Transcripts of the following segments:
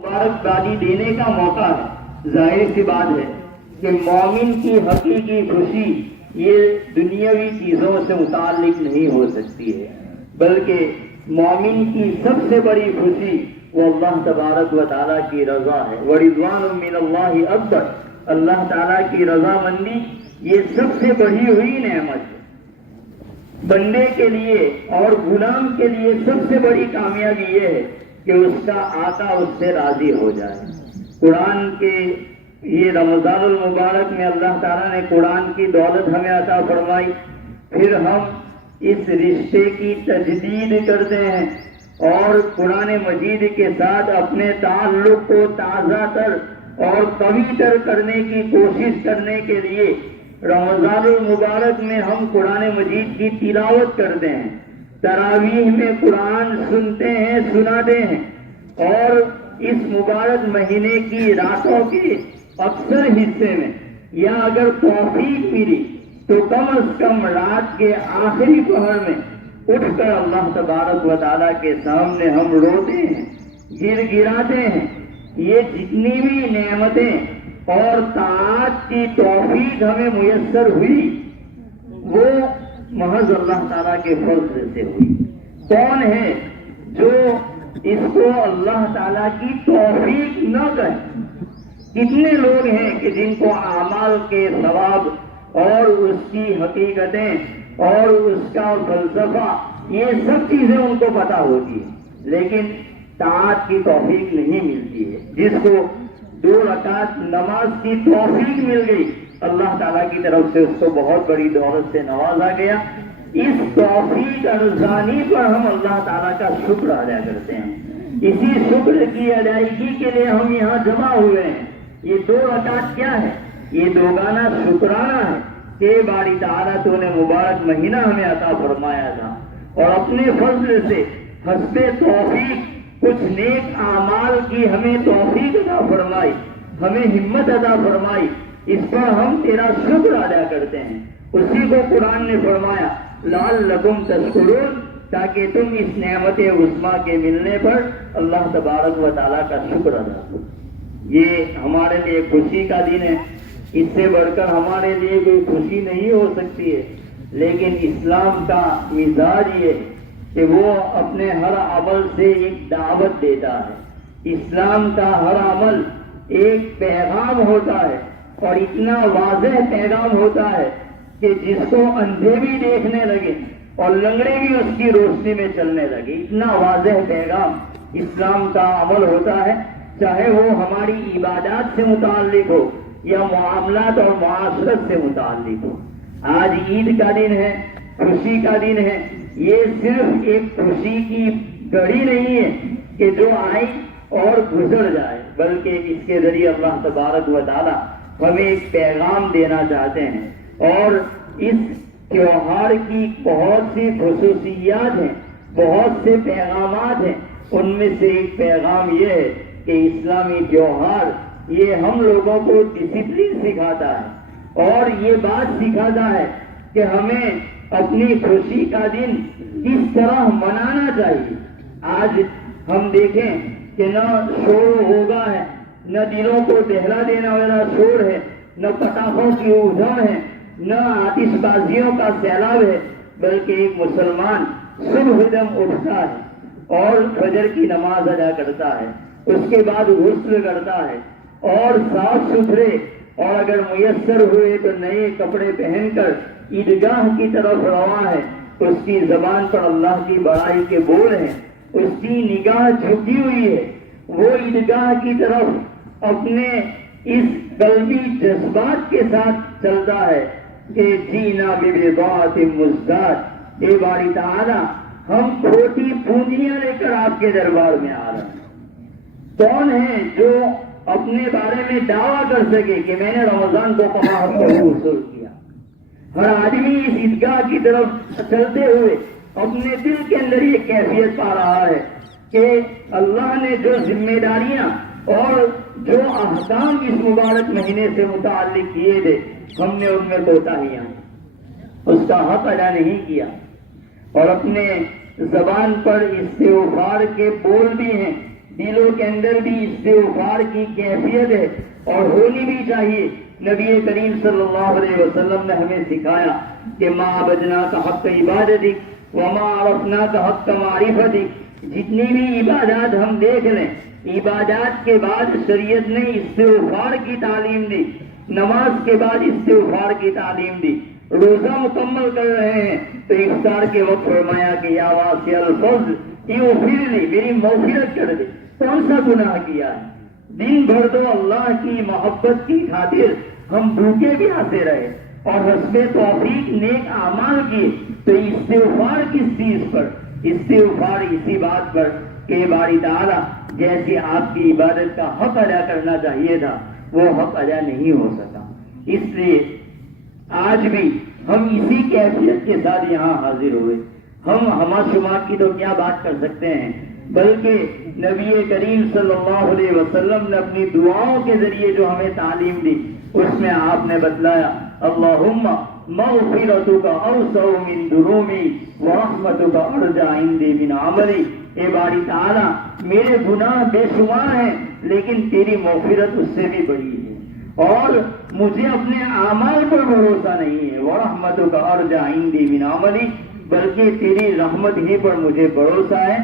مبارکبادی دینے کا موقع ہے۔ ظاہر سی بات ہے کہ مومن کی حقیقی خوشی یہ دنیاوی چیزوں سے متعلق نہیں ہو سکتی ہے، بلکہ مومن کی سب سے بڑی خوشی وہ اللہ تبارک و تعالیٰ کی رضا ہے۔ وَرِضْوَانٌ مِّنَ اللَّهِ أَكْبَرُ، اللہ تعالیٰ کی رضامندی یہ سب سے بڑھی ہوئی نعمت ہے۔ بندے کے لیے اور غلام کے لیے سب سے بڑی کامیابی یہ ہے کہ اس کا آقا اس سے راضی ہو جائے۔ قرآن کے یہ رمضان المبارک میں اللہ تعالیٰ نے قرآن کی دولت ہمیں عطا فرمائی، پھر ہم اس رشتے کی تجدید کرتے ہیں اور قرآن مجید کے ساتھ اپنے تعلق کو تازہ تر اور قوی تر کرنے کی کوشش کرنے کے لیے رمضان المبارک میں ہم قرآن مجید کی تلاوت کرتے ہیں، تراویح میں قرآن سنتے ہیں، سناتے ہیں، اور اس مبارک مہینے کی راتوں کے اکثر حصے میں یا اگر توفیق ملی تو کم از کم رات کے آخری پہر میں اٹھ کر اللہ تبارک و تعالیٰ کے سامنے ہم روتے ہیں، گر گراتے ہیں۔ یہ جتنی بھی نعمتیں اور طاعت کی توفیق ہمیں میسر ہوئی وہ محض اللہ تعالیٰ کے فضل سے ہوئی۔ کون ہے جو اس کو اللہ تعالیٰ کی توفیق نہ کہے؟ کتنے لوگ ہیں کہ جن کو اعمال کے ثواب اور اس کی حقیقتیں اور اس کا فلسفہ یہ سب چیزیں ان کو پتہ ہوتی ہیں، لیکن طاعت کی توفیق نہیں ملتی ہے۔ جس کو 2 رکعت نماز کی توفیق مل گئی، اللہ تعالیٰ کی طرف سے اس کو بہت بڑی دولت سے نوازا گیا۔ اس توفیق ارزانی پر ہم اللہ تعالیٰ کا شکر ادا کرتے ہیں۔ اسی شکر کی ادائیگی کے لیے ہم یہاں جمع ہوئے ہیں۔ یہ 2 رکعت کیا ہے؟ یہ دوگانہ شکرانہ ہے کہ باری تعالیٰ تو نے مبارک مہینہ ہمیں عطا فرمایا تھا اور اپنے فضل سے حسب توفیق کچھ نیک اعمال کی ہمیں توفیق عطا فرمائی، ہمیں ہمت عطا فرمائی، اس پر ہم تیرا شکر ادا کرتے ہیں۔ اسی کو قرآن نے فرمایا لعلکم تشکرون، تاکہ تم اس نعمت عظمیٰ کے ملنے پر اللہ تبارک و تعالیٰ کا شکر ادا کرو۔ یہ ہمارے لیے خوشی کا دن ہے، اس سے بڑھ کر ہمارے لیے کوئی خوشی نہیں ہو سکتی ہے، لیکن اسلام کا مزاج یہ ہے کہ وہ اپنے ہر عمل سے ایک دعوت دیتا ہے۔ اسلام کا ہر عمل ایک پیغام ہوتا ہے اور اتنا واضح پیغام ہوتا ہے کہ جس کو اندھے بھی دیکھنے لگے اور لنگڑے بھی اس کی روشنی میں چلنے لگے، اتنا واضح پیغام اسلام کا عمل ہوتا ہے، چاہے وہ ہماری عبادات سے متعلق ہو یا معاملات اور معاشرت سے متعلق ہو۔ آج عید کا دن ہے، خوشی کا دن ہے، یہ صرف ایک خوشی کی گھڑی نہیں ہے کہ جو آئی اور گزر جائے، بلکہ اس کے ذریعے اللہ تبارک و تعالی ہمیں ایک پیغام دینا چاہتے ہیں۔ اور اس تیوہار کی بہت سی خصوصیات ہیں، بہت سے پیغامات ہیں، ان میں سے ایک پیغام یہ ہے کہ اسلامی تیوہار یہ ہم لوگوں کو ڈسپلن سکھاتا ہے اور یہ بات سکھاتا ہے کہ ہمیں اپنی خوشی کا دن کس طرح منانا چاہیے۔ آج ہم دیکھیں کہ نہ شور ہوگا ہے، نہ دلوں کو دہلا دینے والا شور ہے، نہ پٹاخوں کی اودھم ہے، نہ آتش بازیوں کا سیلاب ہے، بلکہ ایک مسلمان صبح دم اٹھتا ہے اور فجر کی نماز ادا کرتا ہے، اس کے بعد غسل کرتا ہے اور صاف ستھرے اور اگر میسر ہوئے تو نئے کپڑے پہن کر عیدگاہ کی طرف رواں ہے۔ اس کی زبان پر اللہ کی بڑائی کے بول ہیں، اس کی نگاہ جھکی ہوئی ہے، وہ عیدگاہ کی طرف اپنے اس قلبی جذبات کے ساتھ چلتا ہے کہ جینا ببضاعت مزداد، اے باری تعالیٰ ہم کھوٹی پونجیاں لے کر آپ کے دربار میں آ رہے ہیں۔ کون ہے جو اپنے بارے میں دعویٰ کر سکے کہ میں نے رمضان کو کہاں وصول کیا؟ ہر آدمی اس عیدگاہ کی طرف چلتے ہوئے اپنے دل کے اندر یہ کیفیت پا رہا ہے کہ اللہ نے جو ذمہ داریاں اور جو احکام اس مبارک مہینے سے متعلق کیے تھے ہم نے ان میں کوتاہیاں اس کا حق ادا نہیں کیا، اور اپنے زبان پر استغفار کے بول بھی ہیں، دلوں کے اندر بھی استغفار کی کیفیت ہے اور ہونی بھی چاہیے. نبی کریم صلی اللہ علیہ وسلم نے ہمیں سکھایا کہ ما عبدناک حق عبادتک وما عرفناک حق معرفتک. جتنی بھی عبادات ہم دیکھ لیں، عبادات کے بعد شریعت نے استغفار کی تعلیم دی، نماز کے بعد استغفار کی تعلیم دی. روزہ مکمل کر رہے ہیں تو افطار کے وقت فرمایا کہ یا واسع الفضل اغفر لی، میری مغفرت کر دے. کون سا گناہ کیا ہے؟ دن بھر تو اللہ کی محبت کی خاطر ہم بھوکے بھی آتے رہے اور حسب توفیق نیک اعمال کیے، تو استغفار کس چیز پر؟ استغفار اسی بات پر کہ باری تعالیٰ جیسے آپ کی عبادت کا حق ادا کرنا چاہیے تھا وہ حق ادا نہیں ہو سکا. اس لیے آج بھی ہم اسی کیفیت کے ساتھ یہاں حاضر ہوئے. ہم شمار کی تو کیا بات کر سکتے ہیں، بلکہ نبی کریم صلی اللہ علیہ وسلم نے اپنی دعاؤں کے ذریعے جو ہمیں تعلیم دی اس میں آپ نے بتلایا اللہم مغفرتک اوسع من ذنوبی ورحمتک ارجع عندی من عملی. اے باری تعالیٰ میرے گناہ بے شمار ہیں لیکن تیری مغفرت اس سے بھی بڑی ہے اور مجھے اپنے اعمال پر بھروسہ نہیں ہے. ورحمتک ارجع عندی من عملی، بلکہ تیری رحمت ہی پر مجھے بھروسہ ہے.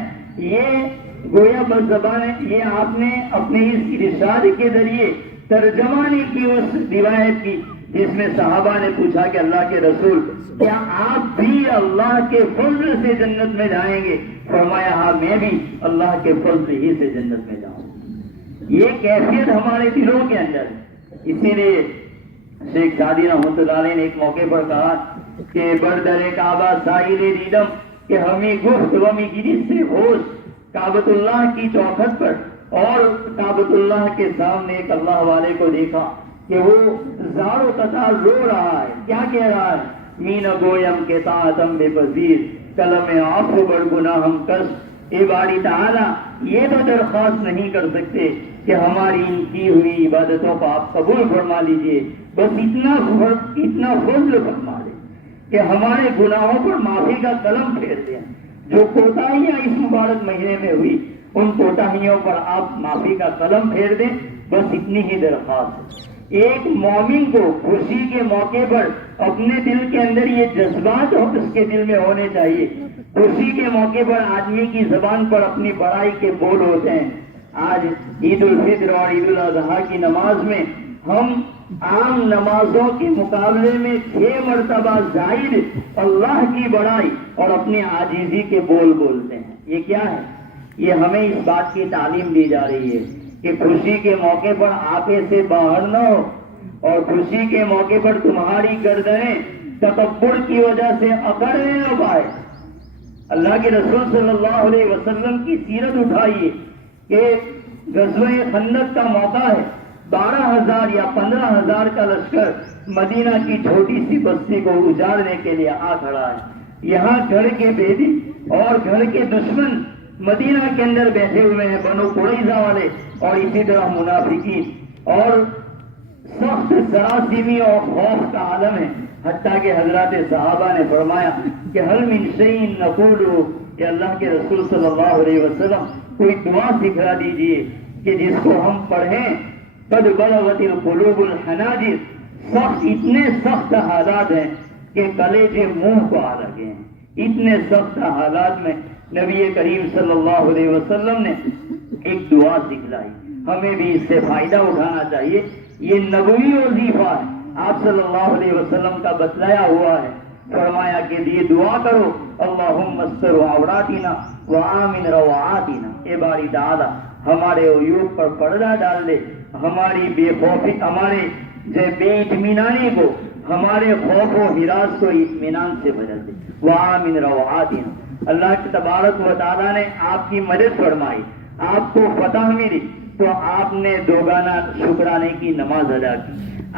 یہ گویا بس زبان ہے، یہ آپ نے اپنے اس ارشاد کے ذریعے ترجمہ نہیں کی اس روایت کی جس میں صحابہ نے پوچھا کہ اللہ کے رسول کیا آپ بھی اللہ کے فضل سے جنت میں جائیں گے؟ فرمایا ہاں میں بھی اللہ کے فضل ہی سے جنت میں جاؤں. یہ کیفیت ہمارے دلوں کے اندر ہے. اسی لیے شیخ شادی رحمۃ اللہ علیہ نے ایک موقع پر کہا کہ بردر کعبہ سائل دیدم کہ ہمیں گفت ومی گری سے ہوش کعبۃ اللہ کی چوکھٹ پر اور کعبۃ اللہ کے سامنے ایک اللہ والے کو دیکھا کہ وہ زار و قطار رو رہا ہے. کیا کہہ رہا ہے؟ مین گویم کے طاعتم بے پذیر کلم آنکھوں بڑ گناہ ہم کس. اے باری تعالیٰ یہ تو درخواست نہیں کر سکتے کہ ہماری ان کی ہوئی عبادتوں کو آپ قبول فرما لیجئے، بس اتنا فضل فرما دیں کہ ہمارے گناہوں پر معافی کا قلم پھیر دیں. جو کوتاہیاں اس مبارک مہینے میں ہوئی ان کوتاہیوں پر آپ معافی کا قلم پھیر دیں، بس اتنی ہی درخواست ہے. ایک مومن کو خوشی کے موقع پر اپنے دل کے اندر یہ جذبات اس کے دل میں ہونے چاہیے. خوشی کے موقع پر آدمی کی زبان پر اپنی بڑائی کے بول ہوتے ہیں. آج عید الفطر اور عید الاضحیٰ کی نماز میں ہم عام نمازوں کے مقابلے میں 6 مرتبہ زائد اللہ کی بڑائی اور اپنی عاجزی کے بول بولتے ہیں. یہ کیا ہے؟ یہ ہمیں اس بات کی تعلیم دی جا رہی ہے کہ خوشی کے موقع پر آپے سے باہر نہ ہو اور خوشی کے موقع پر تمہاری گردنیں تکبر کی وجہ سے اکڑنے نہ پائے. اللہ کے رسول صلی اللہ علیہ وسلم کی سیرت اٹھائیے کہ غزوہ خندق کا موقع ہے، 12,000 یا 15,000 کا لشکر مدینہ کی چھوٹی سی بستی کو اجاڑنے کے لیے آ کھڑا ہے. یہاں گھر کے بیدی اور گھر کے دشمن مدینہ کے اندر بیٹھے ہوئے ہیں، بنو قریظہ والے اور اسی طرح منافقین، اور سخت سراسیمی اور خوف کا عالم ہے. حتیٰ کہ حضرات صحابہ نے فرمایا کہ حل من شیء نقول، کہ اللہ کے رسول صلی اللہ علیہ وسلم کوئی دعا سکھا دیجئے کہ جس کو ہم پڑھیں. قد بلغت القلوب الحناجر، اتنے سخت حالات ہیں کہ کلیجے منہ کو آ لگے ہیں. اتنے سخت حالات میں نبی کریم صلی اللہ علیہ وسلم نے ایک دعا سکھلائی. ہمیں بھی اس سے فائدہ اٹھانا چاہیے. یہ نبوی وظیفہ ہے، آپ صلی اللہ علیہ وسلم کا بتلایا ہوا ہے. فرمایا کہ یہ دعا کرو اللہم استر عوراتنا وآمن روعاتنا. اے باری تعالیٰ ہمارے عیوب پر پردہ ڈال دے، ہماری بے خوفی، ہمارے بے اطمینانی کو، ہمارے خوف و ہراس کو اطمینان سے بدل دے. وآمن روعاتنا. اللہ کے تبارک و تعالیٰ نے آپ کی مدد فرمائی، آپ کو فتح ملی تو آپ نے دوگانہ شکرانے کی نماز ادا کی.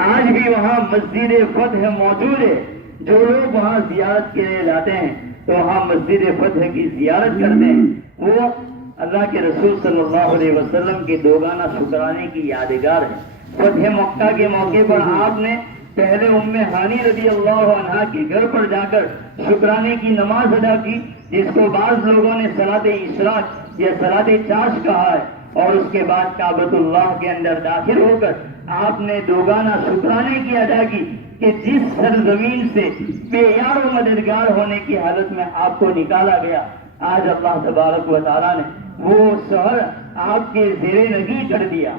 آج بھی وہاں مسجد فتح موجود ہے. جو لوگ وہاں زیارت کے لیے جاتے ہیں تو وہاں مسجد فتح کی زیارت کرتے ہیں. وہ اللہ کے رسول صلی اللہ علیہ وسلم کے دوگانہ شکرانے کی یادگار ہے. فتح مکہ کے موقع پر آپ نے پہلے ہانی رضی اللہ عنہا کے گھر پر جا کر شکرانے کی نماز ادا کی، جس کو بعض لوگوں نے صلاۃ اشراق یا صلاۃ چاش کہا ہے، اور اس کے بعد کعبۃ اللہ کے اندر داخل ہو کر آپ نے دوگانہ شکرانے کی ادا کی کہ جس سرزمین سے بے یار و مددگار ہونے کی حالت میں آپ کو نکالا گیا، آج اللہ تبارک و تعالیٰ نے وہ شہر آپ کے زیر نگی کر دیا،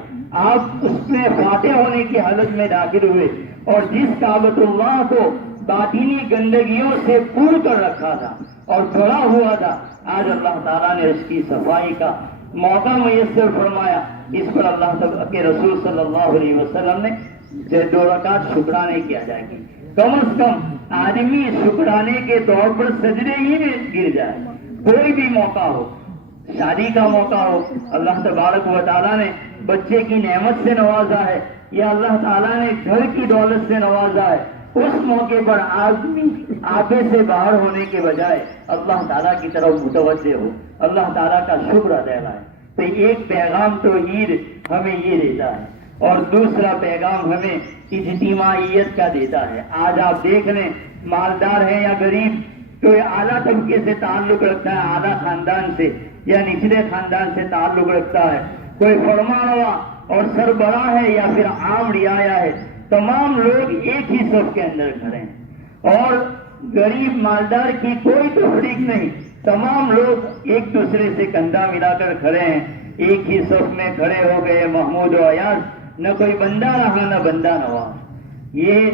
آپ اس میں فاتح ہونے کی حالت میں داخل ہوئے، اور جس کعبۃ اللہ کو باطنی گندگیوں سے پور کر رکھا تھا اور بھرا ہوا تھا، آج اللہ تعالیٰ نے اس کی صفائی کا موقع میسر فرمایا۔ اس پر اللہ کے رسول صلی اللہ علیہ وسلم نے 2 رکعت شکرانے کی ادا کی۔ کم از کم آدمی شکرانے کے طور پر سجدے ہی میں گر جائے، کوئی بھی موقع ہو، شادی کا موقع ہو، اللہ تبارک و تعالیٰ نے بچے کی نعمت سے نوازا ہے یا اللہ تعالیٰ نے گھر کی دولت سے نوازا ہے، اس موقع پر آدمی آپے سے باہر ہونے کے بجائے اللہ تعالیٰ کی طرف متوجہ ہو، اللہ تعالیٰ کا شکر ادا کرے۔ تو ایک پیغام تو عید ہمیں یہ دیتا ہے، اور دوسرا پیغام ہمیں اجتماعیت کا دیتا ہے۔ آج آپ دیکھ لیں، مالدار ہے یا غریب، کوئی اعلیٰ طبقے سے تعلق رکھتا ہے، اعلیٰ خاندان سے یا نچلے خاندان سے تعلق رکھتا ہے، کوئی فرمانروا اور سربراہ ہے یا پھر عام رعایا ہے، تمام لوگ ایک ہی صف کے اندر کھڑے ہیں، اور غریب مالدار کی کوئی تفریق نہیں، تمام لوگ ایک دوسرے سے کندھا ملا کر کھڑے ہیں، ایک ہی صف میں کھڑے ہو گئے محمود و ایاز، نہ کوئی بندہ رہا نہ بندہ نواز۔ یہ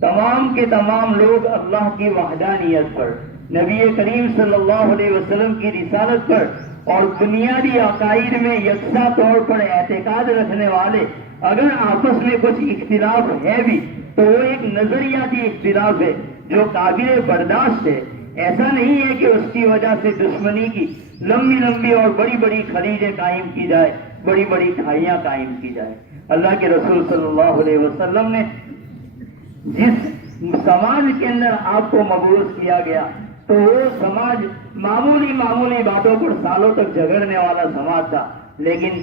تمام کے تمام لوگ اللہ کی وحدانیت پر، نبی کریم صلی اللہ علیہ وسلم کی رسالت پر اور بنیادی عقائد میں یکساں طور پر اعتقاد رکھنے والے، اگر آپس میں کچھ اختلاف ہے بھی تو وہ ایک نظریاتی اختلاف ہے جو قابل برداشت ہے، ایسا نہیں ہے کہ اس کی وجہ سے دشمنی کی لمبی لمبی اور بڑی بڑی خلیجیں قائم کی جائے، بڑی بڑی کھائیاں قائم کی جائے۔ اللہ کے رسول صلی اللہ علیہ وسلم نے جس سماج کے اندر آپ کو مبعوث کیا گیا تو وہ سماج معمولی باتوں پر سالوں تک جھگڑنے والا سماج تھا، لیکن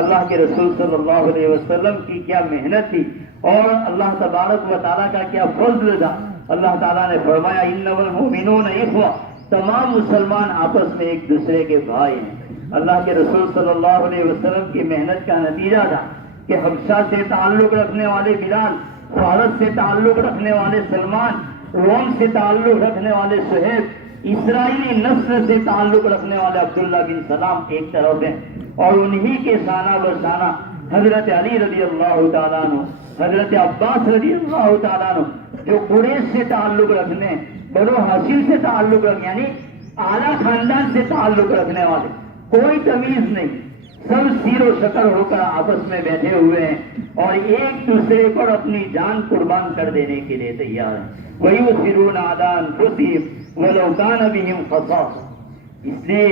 اللہ کے رسول صلی اللہ علیہ وسلم کی کیا محنت تھی اور اللہ تبارک و تعالیٰ کا کیا فضل تھا۔ اللہ تعالیٰ نے فرمایا انما المؤمنون اخوہ، تمام مسلمان آپس میں ایک دوسرے کے بھائی ہیں۔ اللہ کے رسول صلی اللہ علیہ وسلم کی محنت کا نتیجہ تھا کہ حبشہ سے تعلق رکھنے والے بلال، فارس سے تعلق رکھنے والے سلمان، روم سے تعلق رکھنے والے سہیب، اسرائیلی نسل سے تعلق رکھنے والے عبداللہ بن سلام ایک طرف ہیں، اور انہی کے شانہ بشانہ حضرت علی رضی اللہ تعالیٰ عنہ، حضرت عباس رضی اللہ تعالیٰ عنہ، جو قریش سے تعلق رکھنے، بنو ہاشم سے تعلق رکھنے، یعنی اعلیٰ خاندان سے تعلق رکھنے والے، کوئی تمیز نہیں، سب سیر و شکر ہو کر آپس میں بیٹھے ہوئے ہیں اور ایک دوسرے پر اپنی جان قربان کر دینے کے لیے تیار ہیں۔ وَيُؤْثِرُونَ عَلَىٰ أَنفُسِهِمْ وَلَوْ كَانَ بِهِمْ خَصَاصَةٌ۔ اس لیے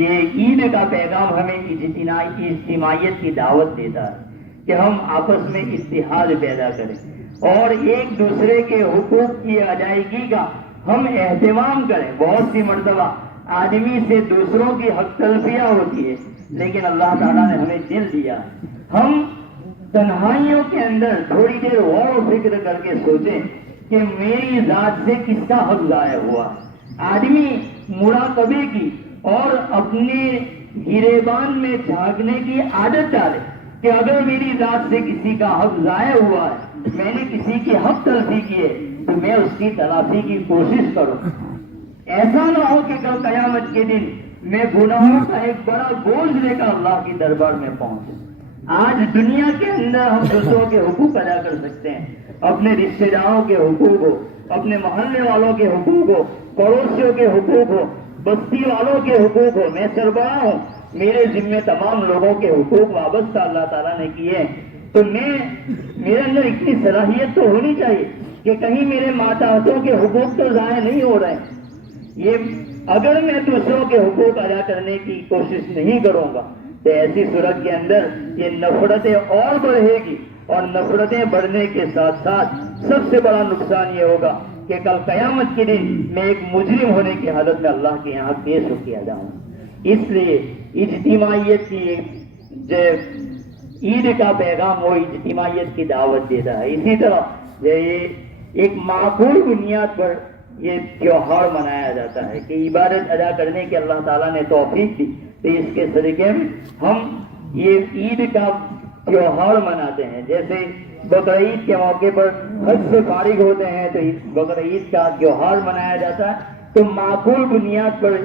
یہ عید کا پیغام ہمیں اجتماعیت کی دعوت دیتا ہے کہ ہم آپس میں اتحاد پیدا کریں اور ایک دوسرے کے حقوق کی ادائیگی کا ہم اہتمام کریں۔ بہت سی مرتبہ آدمی سے دوسروں کی حق تلفیہ ہوتی ہے، لیکن اللہ تعالیٰ نے ہمیں دل دیا، ہم تنہائیوں کے اندر تھوڑی دیر غور و فکر کر کے سوچیں کہ میری ذات سے کس کا حق ضائع ہوا۔ آدمی مراقبے کی اور اپنے گریبان میں جھانکنے کی عادت ڈالے کہ اگر میری ذات سے کسی کا حق ضائع ہوا ہے، میں نے کسی کی حق تلفی کی ہے، تو میں اس کی تلافی کی کوشش کروں۔ ایسا نہ ہو کہ کل قیامت کے دن میں گناہوں کا ایک بڑا بوجھ لے کر اللہ کی دربار میں پہنچوں۔ آج دنیا کے اندر ہم دوسروں کے حقوق ادا کر سکتے ہیں، اپنے رشتے داروں کے حقوق ہو، اپنے محلے والوں کے حقوق ہو، پڑوسیوں کے حقوق ہو، بستی والوں کے حقوق ہو، میں سربراہ ہوں، میرے ذمے تمام لوگوں کے حقوق وابستہ اللہ تعالیٰ نے کیے ہیں، تو میرے اندر اتنی صلاحیت تو ہونی چاہیے کہ کہیں میرے ماتحتوں کے حقوق تو ضائع نہیں ہو رہے ہیں۔ یہ اگر میں دوسروں کے حقوق ادا کرنے کی کوشش نہیں کروں گا تو ایسی صورت کے اندر یہ نفرتیں اور بڑھے گی، اور نفرتیں بڑھنے کے ساتھ ساتھ سب سے بڑا نقصان یہ ہوگا کہ کل قیامت کے دن میں ایک مجرم ہونے کی حالت میں اللہ کے یہاں پیش ہو کیا جاؤں۔ اس لیے اجتماعیت کی جو عید کا پیغام وہ اجتماعیت کی دعوت دیتا ہے۔ اسی طرح یہ ایک معقول بنیاد پر یہ تیوہار منایا جاتا ہے کہ عبادت ادا کرنے کی اللہ تعالیٰ نے توفیق دی، تو اس کے صدقے میں ہم یہ عید کا تیوہار مناتے ہیں. جیسے بقرعید کے موقع پر حج سے فارغ ہوتے ہیں تو بقرعید کا تیوہار منایا جاتا ہے. تو معقول بنیاد پر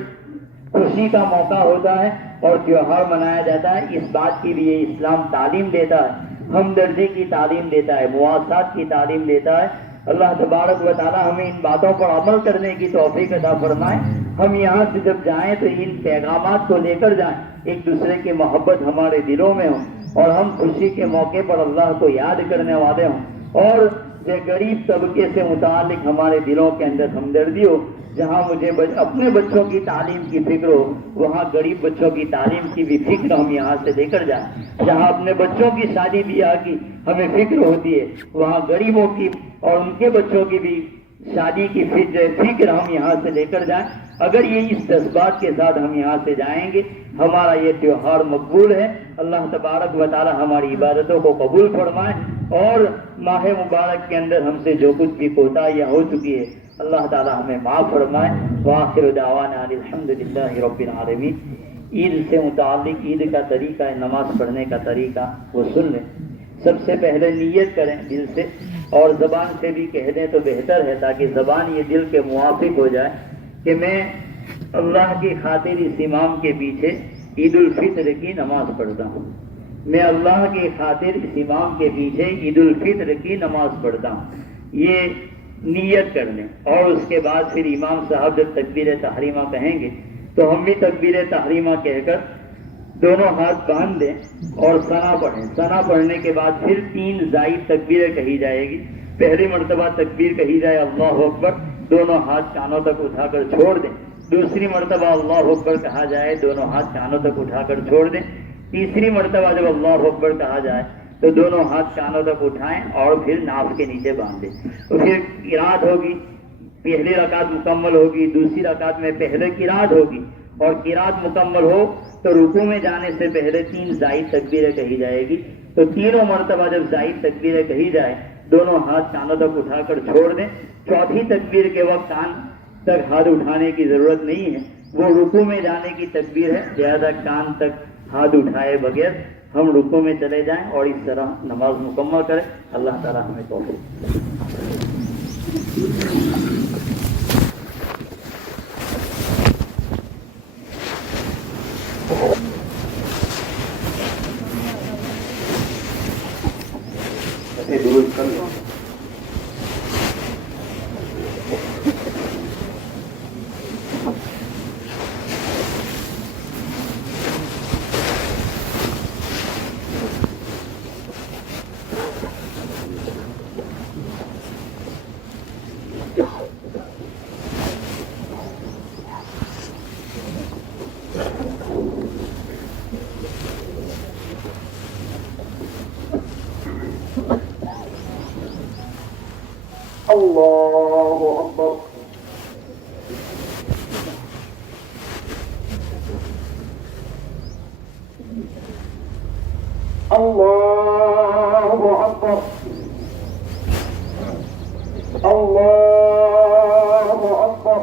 خوشی کا موقع ہوتا ہے اور تیوہار منایا جاتا ہے. اس بات کی بھی اسلام تعلیم دیتا ہے, ہمدردی کی تعلیم دیتا ہے, مواصلات کی تعلیم دیتا ہے. اللہ تبارک و تعالی ہمیں ان باتوں پر عمل کرنے کی توفیق عطا فرمائے. ہم یہاں سے جب جائیں تو ان پیغامات کو لے کر جائیں, ایک دوسرے کی محبت ہمارے دلوں میں ہو اور ہم خوشی کے موقع پر اللہ کو یاد کرنے والے ہوں, اور جو غریب طبقے سے متعلق ہمارے دلوں کے اندر ہمدردی ہو. جہاں مجھے اپنے بچوں کی تعلیم کی فکر ہو وہاں غریب بچوں کی تعلیم کی بھی فکر ہم یہاں سے لے کر جائیں. جہاں اپنے بچوں کی شادی بیاہ کی ہمیں فکر ہوتی ہے وہاں غریبوں کی اور ان کے بچوں کی بھی شادی کی فکر ہم یہاں سے لے کر جائیں. اگر یہ اس جذبات کے ساتھ ہم یہاں سے جائیں گے ہمارا یہ تیوہار مقبول ہے. اللہ تبارک و تعالی ہماری عبادتوں کو قبول فرمائے اور ماہ مبارک کے اندر ہم سے جو کچھ بھی کوتاہیاں ہو چکی ہے اللہ تعالی ہمیں معاف فرمائے. وآخر دعوانا الحمدللہ رب العالمین. عید سے متعلق عید کا طریقہ ہے, نماز پڑھنے کا طریقہ وہ سن لیں. سب سے پہلے نیت کریں دل سے, اور زبان سے بھی کہہ دیں تو بہتر ہے تاکہ زبان یہ دل کے موافق ہو جائے کہ میں اللہ کی خاطر اس امام کے پیچھے عید الفطر کی نماز پڑھتا ہوں. میں اللہ کی خاطر اس امام کے پیچھے عید الفطر کی نماز پڑھتا ہوں. یہ نیت کر لیں, اور اس کے بعد پھر امام صاحب جب تکبیر تحریمہ کہیں گے تو ہم بھی تکبیر تحریمہ کہہ کر دونوں ہاتھ باندھ دیں اور ثنا پڑھیں. ثنا پڑھنے کے بعد پھر 3 زائد تکبیریں کہی جائے گی. پہلی مرتبہ تکبیر کہی جائے اللہ اکبر, دونوں ہاتھ کانوں تک اٹھا کر چھوڑ دیں. دوسری مرتبہ اللہ اکبر کہا جائے, دونوں ہاتھ کانوں تک اٹھا کر چھوڑ دیں. تیسری مرتبہ جب اللہ اکبر کہا جائے تو دونوں ہاتھ کانوں تک اٹھائیں اور پھر ناف کے نیچے باندھ دیں. تو پھر قرات ہوگی, پہلی رکعت مکمل ہوگی, دوسری رکعت میں پہلے قرات ہوگی, اور قرات مکمل ہو تو رکوع میں جانے سے پہلے 3 زائد تکبیریں کہی جائے گی. تو تینوں مرتبہ جب زائد تکبیریں کہی جائے دونوں ہاتھ کانوں تک اٹھا کر چھوڑ دیں. چوتھی تکبیر کے وقت کان تک ہاتھ اٹھانے کی ضرورت نہیں ہے, وہ رکوع میں جانے کی تکبیر ہے. زیادہ کان تک ہاتھ اٹھائے بغیر ہم رکوع میں چلے جائیں اور اس طرح نماز مکمل کریں. اللہ تعالی ہمیں توفیق. درست کر لو. اللہ اکبر. اللہ اکبر. اللہ اکبر.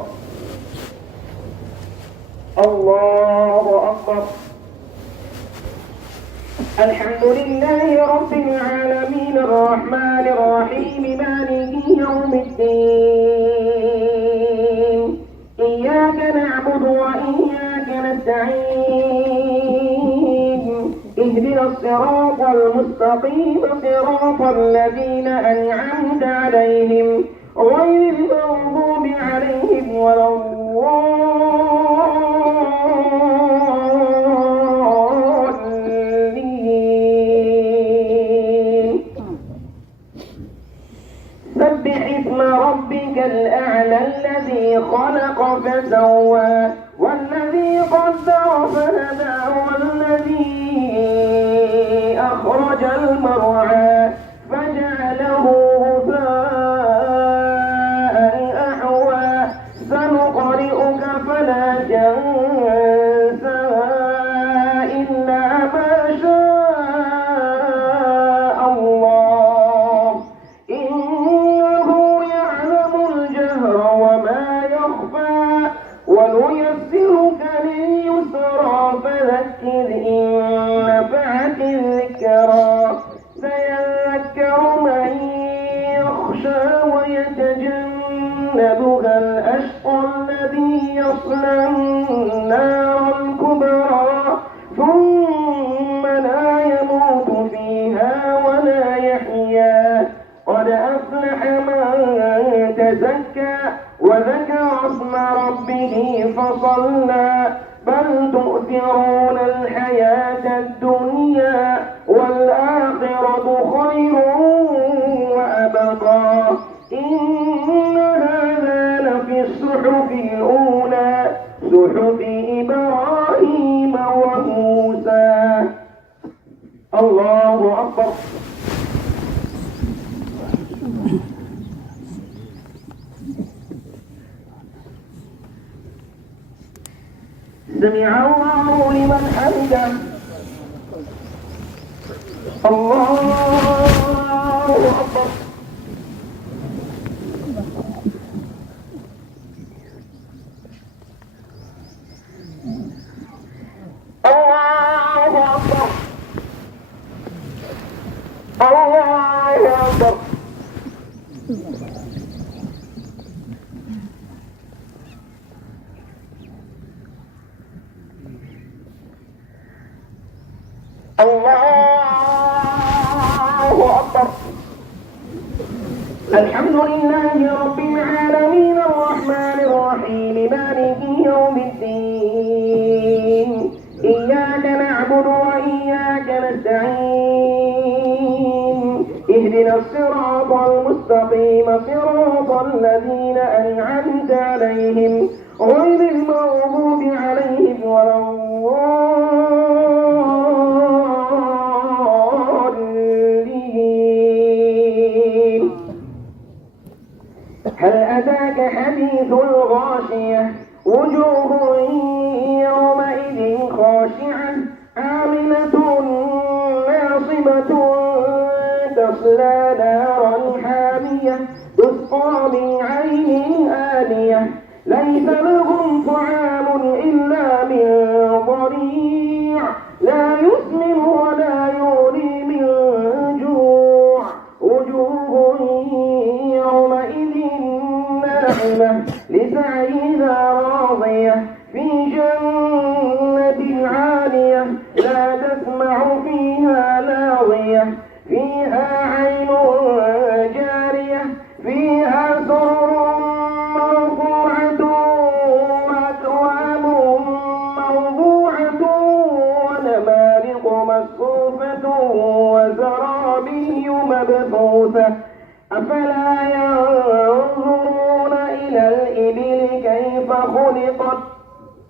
اللہ اکبر. الحمد لله رب العالمين الرحمن الرحيم مالك يوم الدين إياك نعبد وإياك نستعين اهدنا الصراط المستقيم صراط الذين أنعمت عليهم غير المغضوب عليهم ولا الأعلى الذي خلق فسوى والذي قدر فهدى والذي أخرج المرعى فجعله غثاء أحوى سنقرئك فلا تنسى إلا ما شاء الله إنه يعلم الجهر وما يخفى ونيسر ذكرا سيذكر من يخشى ويتجنبها الأشقى الذي يصلى النار الكبرى ثم لا يموت فيها ولا يحيا قد أفلح من تزكى وذكر اسم ربه فصلى بل تؤثرون الحياة الدنيا والآخرة خير وأبقى إن هذا لفي الصحف الأولى صحف إبراهيم وموسى. الله أكبر. سمع الله لمن حمده. الله أكبر. الله أكبر. الله أكبر. الله أكبر. الحمد لله رب العالمين الرحمن الرحيم مالك يوم الدين إياك نعبد وإياك نستعين اهدنا الصراط المستقيم صراط الذين أنعمت عليهم غير المغضوب عليهم ولا الضالين. هل أتاك حديث الغاشية وجوه يومئذ خاشعة عاملة ناصبة تصلى نارا حامية تسقى من عين آنية ليس لهم طعام إلا من ضريع لا يسمن ولا يغني من جوع وجوه يومئذ ناعمة لسعيها راضية في جنة عالية لا تسمع فيها لاغية فيها عين جارية فيها سرر مرفوعة وأكواب موضوعة ونمارق مصفوفة وزرابي مبثوثة أفلا ينظرون إلى الإبل كيف خلقت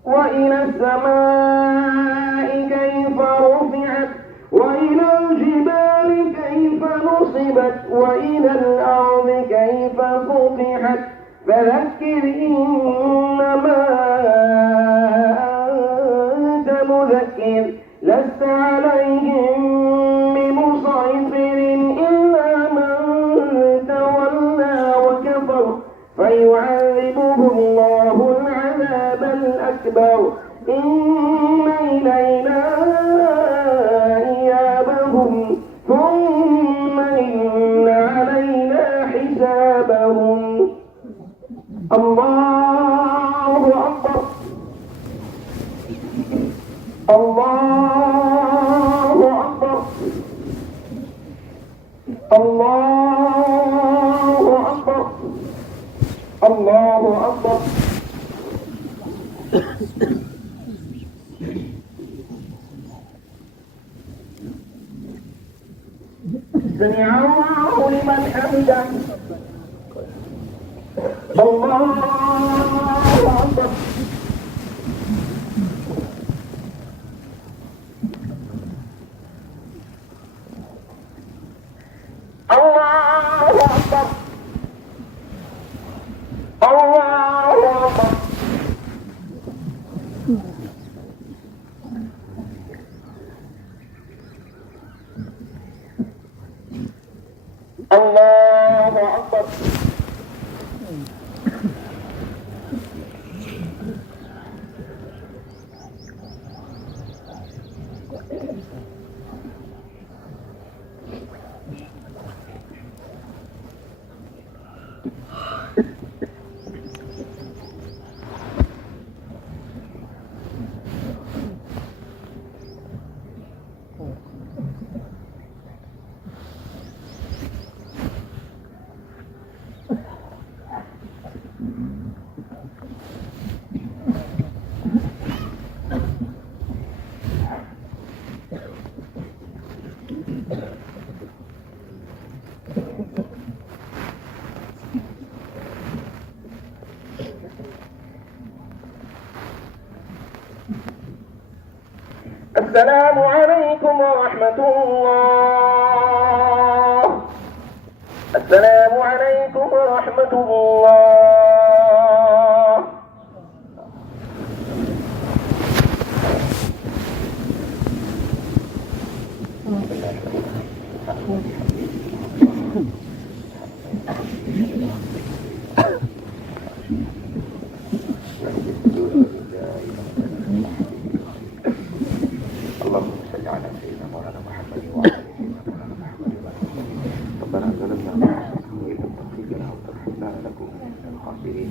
وإلى السماء كيف رفعت وإلى الجبال كيف نصبت وإلى الأرض كيف سطحت فذكر إنما أنت مذكر لست عليهم بمسيطر إلا من تولى وكفر فيعذبه الله العذاب الأكبر إن إلينا إيابهم ثم إن علينا حسابهم. الله أكبر. الله أكبر. الله أكبر. الله أكبر. سمع الله لمن حمده. الله أكبر. الله أكبر. الله أكبر. الله أكبر. السلام عليكم ورحمة الله. السلام عليكم ورحمة الله. اللهم صل على سيدنا مولانا محمد وعلى ال سيدنا مولانا محمد ربنا ظلمنا انفسنا وان لم تغفر لنا وترحمنا لنكن من الخاسرين.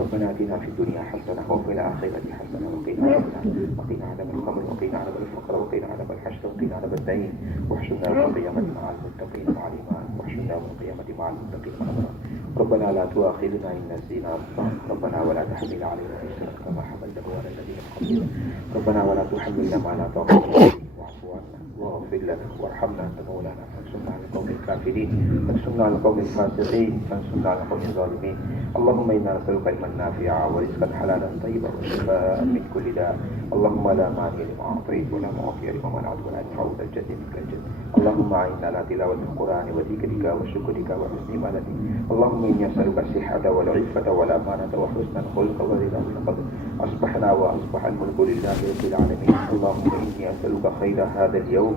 ربنا اتنا في الدنيا حسنه وفي الاخره حسنه وقنا عذاب القبر وقنا عذاب الفقر وقنا عذاب الحشر وقنا عذاب الدين واحشرنا يوم القيامه مع المتقين مع الايمان واحشرنا يوم القيامه مع المتقين مع الابرار. ربنا لا تؤاخذنا ان نسينا ربنا ولا تحمل علينا إصرا كما حملته على الذين من قبلنا ربنا ولا تحملنا ما لا طاقة لنا به واعف عنا واغفر لنا وارحمنا انت مولانا فانصرنا على القوم الكافرين فانصرنا على القوم الفاسقين فانصرنا على القوم الظالمين. اللهم انا نسالك علما نافعا ورزقا حلالا طيبا وشفاء من كل داء. اللهم لا مانع لما اعطيت ولا معطي لما منعت ولا ينفع ذا الجد منك الجد. اللهم اعنا على تلاوة القرآن وذكرك وشكرك وحسن عبادتك. اللهم اني اسالك الصحة والعفة والامانة وحسن الخلق ورضا بالقدر. اصبحنا واصبح الملك لله رب العالمين. اللهم اني اسالك خير هذا اليوم.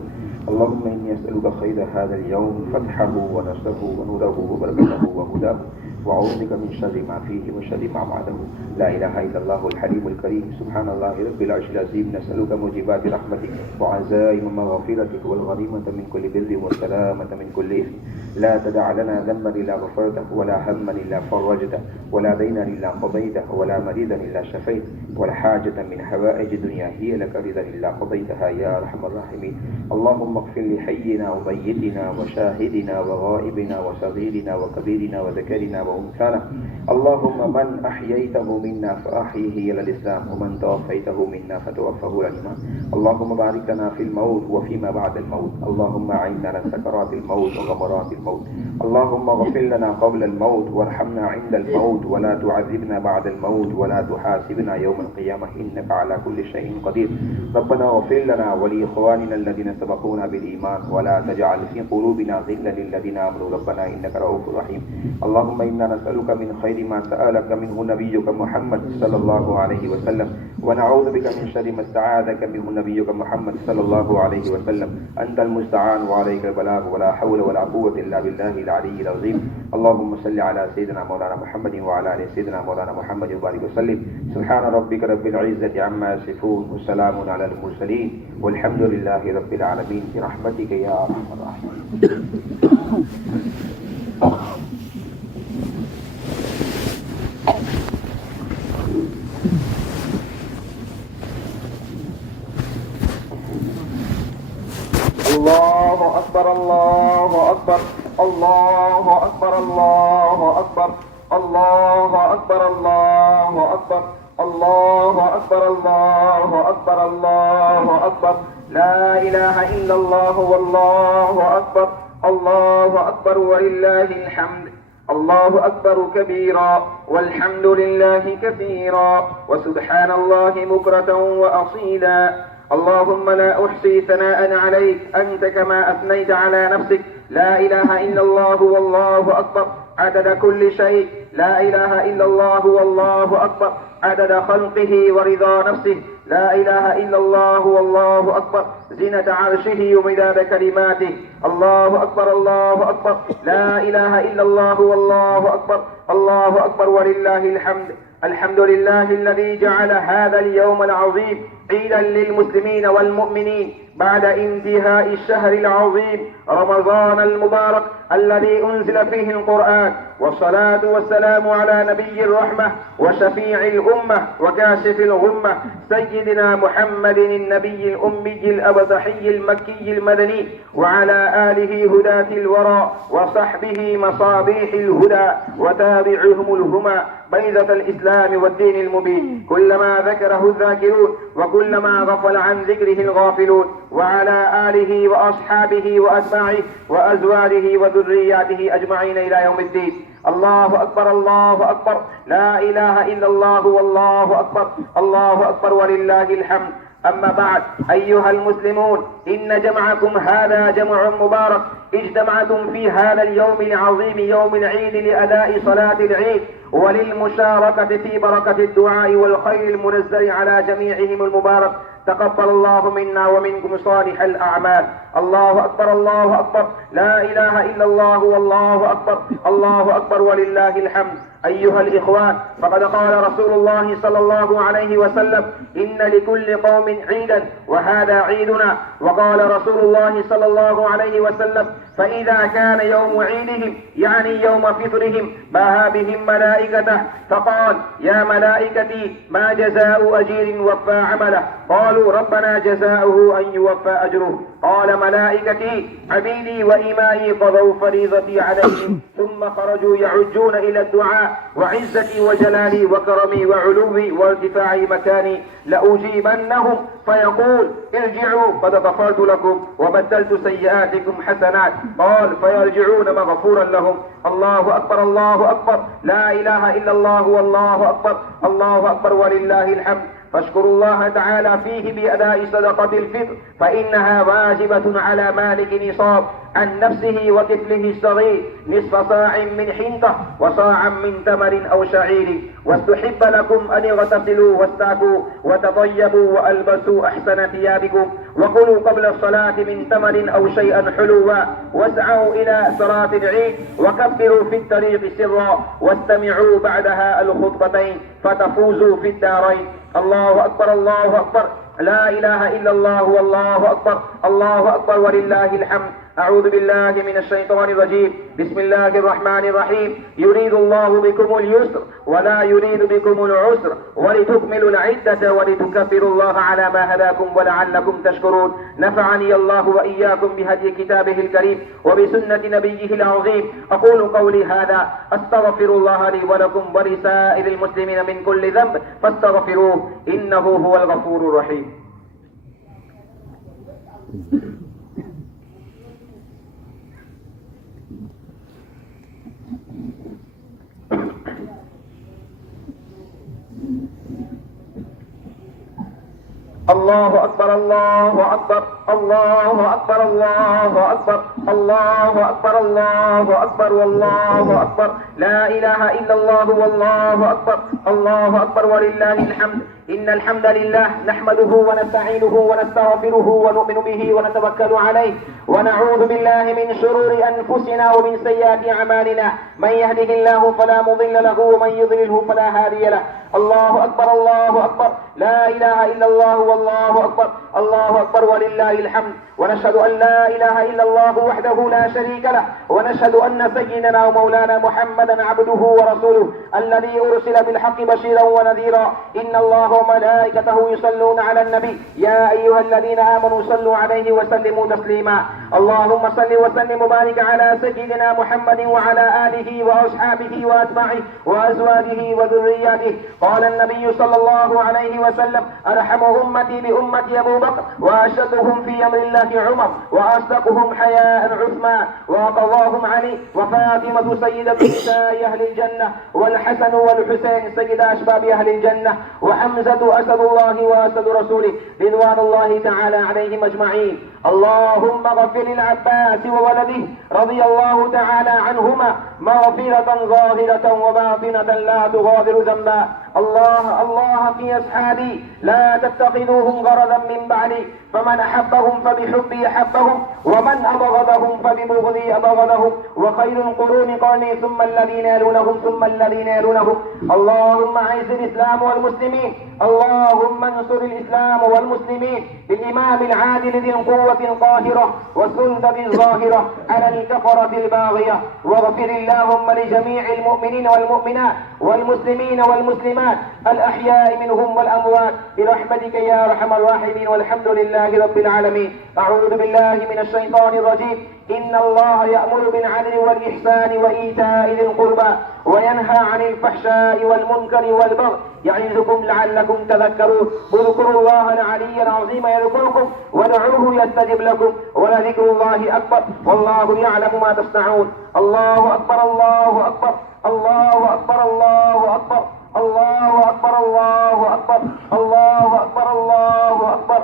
اللهم اني اسالك خير هذا اليوم فتحه ونصره ونوره وبركته وهداه واعوذ بك من شر ما فيه وشر ما بعده. لا اله الا الله الحليم الكريم. سبحان الله رب العرش العظيم. نسالك موجبات رحمتك وعزائم مغفرتك والغنيمة من كل بر والسلامة من كل اثم. لا تدع لنا ذنبا الا غفرته ولا هما الا فرجته ولا دينا الا قضيته ولا مريضا الا شفيته ولا حاجة من حوائج الدنيا هي لك رضا الا قضيتها يا ارحم الراحمين. اللهم اغفر لحينا وميتنا وشاهدنا وغائبنا وصغيرنا وكبيرنا وذكرنا وانثانا. اللهم من احييته منا فاحيه الى الاسلام ومن توفيته منا فتوفه الى الايمان. اللهم بارك لنا في الموت وفيما بعد الموت. اللهم اعنا على سكرات الموت وغمرات الموت. اللهم اغفر لنا قبل الموت وارحمنا عند الموت ولا تعذبنا بعد الموت ولا تحاسبنا يوم القيامة إنك على كل شيء قدير. ربنا اغفر لنا ولإخواننا الذين سبقونا بالإيمان ولا تجعل في قلوبنا غلا للذين آمنوا ربنا إنك رؤوف رحيم. اللهم إنا نسألك من خير ما سألك منه نبيك محمد صلى الله عليه وسلم ونعوذ بك من شر ما استعاذك منه نبيك محمد صلى الله عليه وسلم. أنت المستعان وعليك البلاغ ولا حول ولا قوة إلا بالله العلي العظيم. اللهم صل على سيدنا مولانا محمد وعلى آل سيدنا مولانا محمد وبارك وسلم. سبحان ربك رب العزة عما يصفون وسلام على المرسلين والحمد لله رب العالمين برحمتك يا أرحم الراحمين. الله أكبر الله أكبر الله أكبر الله أكبر الله أكبر الله أكبر الله أكبر الله أكبر الله أكبر. لا إله إلا الله والله أكبر. الله أكبر ولله الحمد. الله أكبر كبيرا والحمد لله كثيرا وسبحان الله بكرة وأصيلا. اللهم لا أحصي ثناء عليك أنت كما أثنيت على نفسك. لا إله إلا الله والله أكبر عدد كل شيء. لا إله إلا الله والله أكبر عدد خلقه ورضا نفسه. لا إله إلا الله والله أكبر زنة عرشه ومداد كلماته. الله أكبر الله أكبر. لا إله إلا الله والله أكبر. الله أكبر ولله الحمد. الحمد لله الذي جعل هذا اليوم العظيم عيدا للمسلمين والمؤمنين بعد انتهاء الشهر العظيم رمضان المبارك الذي أنزل فيه القرآن. والصلاة والسلام على نبي الرحمة وشفيع الأمة وكاشف الغمة سيدنا محمد النبي الأمي الأبطحي المكي المدني وعلى آله هداة الورى وصحبه مصابيح الهدى وتابعهم الهمى بيضة الإسلام والدين المبين. كلما ذكره الذاكرون وكلما غفل عن ذكره الغافلون. وعلى آله وأصحابه وأتباعه وأزواجه وذرياته أجمعين إلى يوم الدين. الله أكبر الله أكبر. لا إله إلا الله والله أكبر. الله أكبر ولله الحمد. أما بعد أيها المسلمون، إن جمعكم هذا جمع مبارك اجتمعتم في هذا اليوم العظيم يوم العيد لأداء صلاة العيد وللمشاركة في بركة الدعاء والخير المنزل على جميعهم المبارك. تقبل الله منا ومنكم صالح الأعمال. الله أكبر الله أكبر، لا إله إلا الله والله أكبر، الله أكبر ولله الحمد. أيها الإخوان، فقد قال رسول الله صلى الله عليه وسلم: إن لكل قوم عيدا وهذا عيدنا. وقال رسول الله صلى الله عليه وسلم: فإذا كان يوم عيدهم يعني يوم فطرهم باها بهم ملائكته فقال: يا ملائكتي ما جزاء أجير وفى عمله؟ قالوا: ربنا جزاؤه أن يوفى أجره. قال: ملائكتي عبيدي وإمائي قضوا فريضتي عليهم ثم خرجوا يعجون إلى الدعاء، وعزتي وجلالي وكرمي وعلوي وارتفاع مكاني لأجيبنهم فيقول: ارجعوا قد غفرت لكم وبدلت سيئاتكم حسنات. قال: فيرجعون مغفورا لهم. الله أكبر الله أكبر، لا إله إلا الله والله أكبر، الله أكبر ولله الحمد. فاشكروا الله تعالى فيه بأداء صدقة الفطر، فإنها واجبة على مالك نصاب عن نفسه وطفله الصغير نصف صاع من حنطة وصاعا من تمر أو شعير. واستحب لكم أن اغتسلوا واستاكوا وتطيبوا وألبسوا أحسن ثيابكم وكلوا قبل الصلاة من تمر أو شيئا حلوا، واسعوا إلى صلاة العيد وكبروا في الطريق سرا، واستمعوا بعدها الخطبتين فتفوزوا في الدارين. الله أكبر الله أكبر، لا إله إلا الله والله أكبر، الله أكبر ولله الحمد. أعوذ بالله من الشيطان الرجيم. بسم الله الرحمن الرحيم. يريد الله بكم اليسر ولا يريد بكم العسر ولتكملوا العدة ولتكبروا الله على ما هداكم ولعلكم تشكرون. نفعني الله وإياكم بهدي كتابه الكريم وبسنة نبيه العظيم. أقول قولي هذا أستغفر الله لي ولكم ولسائر المسلمين من كل ذنب فاستغفروه إنه هو الغفور الرحيم. الله أكبر الله أكبر، الله أكبر الله أكبر، الله أكبر الله أكبر والله أكبر، لا إله إلا الله والله أكبر، الله أكبر ولله الحمد. إن الحمد لله نحمده ونستعينه ونستغفره ونؤمن به ونتوكل عليه ونعوذ بالله من شرور أنفسنا ومن سيئات أعمالنا. من يهده الله فلا مضل له ومن يضلله فلا هادي له. الله أكبر الله أكبر، لا إله إلا الله والله أكبر، الله أكبر ولله الحمد. ونشهد أن لا إله إلا الله وحده لا شريك له، ونشهد أن سيدنا ومولانا محمدا عبده ورسوله الذي أرسل بالحق بشيرا ونذيرا. إن الله وملائكته يصلون على النبي يا أيها الذين آمنوا صلوا عليه وسلموا تسليما. اللهم صل وسلم وبارك على سيدنا محمد وعلى آله وأصحابه وأتباعه وأزواجه وذرياته. قال النبي صلى الله عليه وسلم: أرحم أمتي بأمتي أبو بكر، وأشدهم في أمر الله عمر، وأصدقهم حياء عثمان، وقضاهم علي، وفاطمة سيدة نساء أهل الجنة، والحسن والحسين سيد أشباب أهل الجنة، وحمزة أسد الله وأسد رسوله رضوان الله تعالى عليهم أجمعين. اللهم اغفر للعباس وولده رضي الله تعالى عنهما مغفرة ظاهرة وباطنة لا تغادر ذنبا. الله الله في أصحابي لا تتخذوهم غرضا من بعدي، فمن أحبهم فبحبي أحبهم، ومن أبغضهم فببغضي أبغضهم، وخير القرون قرني ثم الذين يلونهم ثم الذين يلونهم. اللهم أعز الإسلام والمسلمين، اللهم انصر الإسلام والمسلمين بالإمام العادل ذي القوة القاهرة والسلطة الظاهرة على الكفرة الباغية. واغفر اللهم لجميع المؤمنين والمؤمنات والمسلمين والمسلمات الأحياء منهم والأموات برحمتك يا أرحم الراحمين، والحمد لله رب العالمين. أعوذ بالله من الشيطان الرجيم. إن الله يأمر بالعدل والإحسان وإيتاء ذي القربى وينهى عن الفحشاء والمنكر والبغي يعظكم لعلكم تذكرون. اذكروا الله العلي العظيم يذكركم وادعوه يستجب لكم ولذكر الله أكبر والله يعلم ما تصنعون. الله أكبر الله أكبر، الله أكبر الله أكبر، الله أكبر الله أكبر، الله أكبر الله أكبر.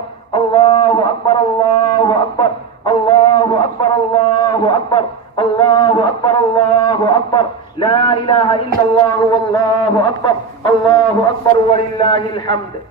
أكبر الله أكبر الله أكبر الله أكبر الله أكبر الله أكبر لا إله إلا الله والله أكبر الله أكبر ولله الحمد